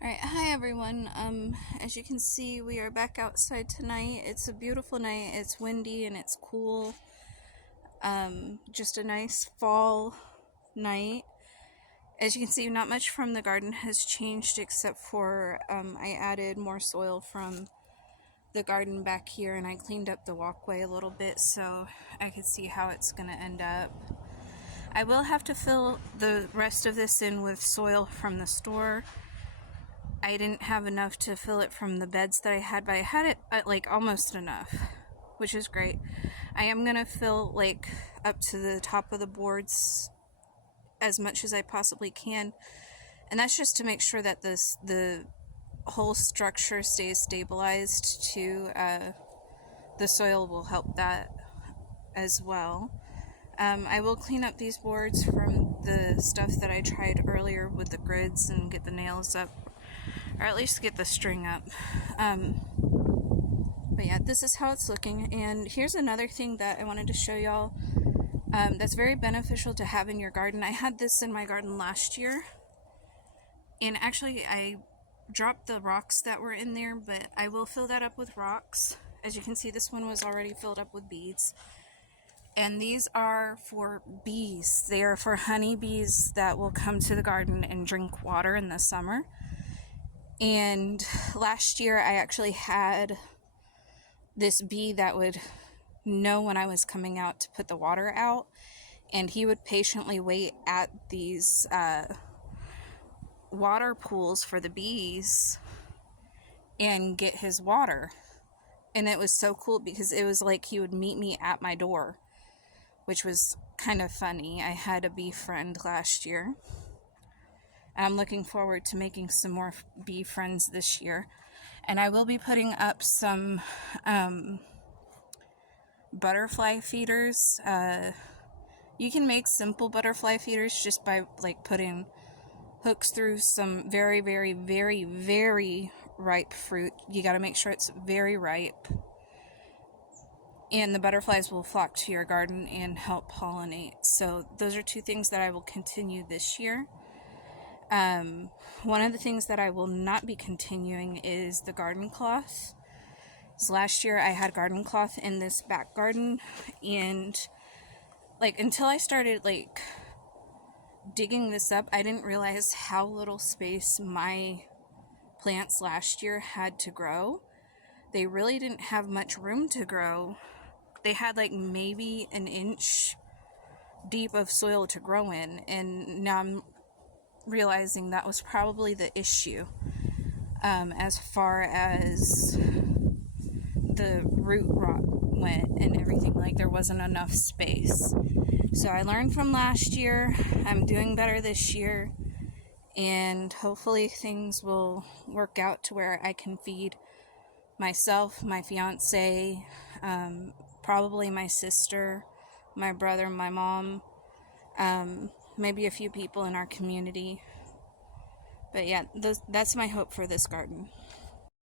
Alright, hi everyone. As you can see, we are back outside tonight. It's a beautiful night. It's windy and it's cool. Just a nice fall night. As you can see, not much from the garden has changed except for I added more soil from the garden back here and I cleaned up the walkway a little bit so I could see how it's going to end up. I will have to fill the rest of this in with soil from the store. I didn't have enough to fill it from the beds that I had, but I had it at like almost enough, which is great. I am going to fill like up to the top of the boards as much as I possibly can, and that's just to make sure that the whole structure stays stabilized too. The soil will help that as well. I will clean up these boards from the stuff that I tried earlier with the grids and get the nails up, or at least get the string up. But yeah, this is how it's looking. And here's another thing that I wanted to show y'all that's very beneficial to have in your garden. I had this in my garden last year, and actually I dropped the rocks that were in there, but I will fill that up with rocks. As you can see, this one was already filled up with beads. And these are for bees. They are for honeybees that will come to the garden and drink water in the summer. And last year I actually had this bee that would know when I was coming out to put the water out, and he would patiently wait at these water pools for the bees and get his water. And it was so cool because it was like he would meet me at my door, which was kind of funny. I had a bee friend last year. I'm looking forward to making some more bee friends this year. And I will be putting up some butterfly feeders. You can make simple butterfly feeders just by like putting hooks through some very, very, very, very ripe fruit. You got to make sure it's very ripe. And the butterflies will flock to your garden and help pollinate. So those are two things that I will continue this year. One of the things that I will not be continuing is the garden cloth. So last year I had garden cloth in this back garden, and like until I started like digging this up, I didn't realize how little space my plants last year had to grow. They really didn't have much room to grow. They had like maybe an inch deep of soil to grow in, and now I'm realizing that was probably the issue as far as the root rot went and everything. Like there wasn't enough space. So I learned from last year. I'm doing better this year, and hopefully things will work out to where I can feed myself, my fiance, probably my sister, my brother, my mom, maybe a few people in our community. But yeah, that's my hope for this garden.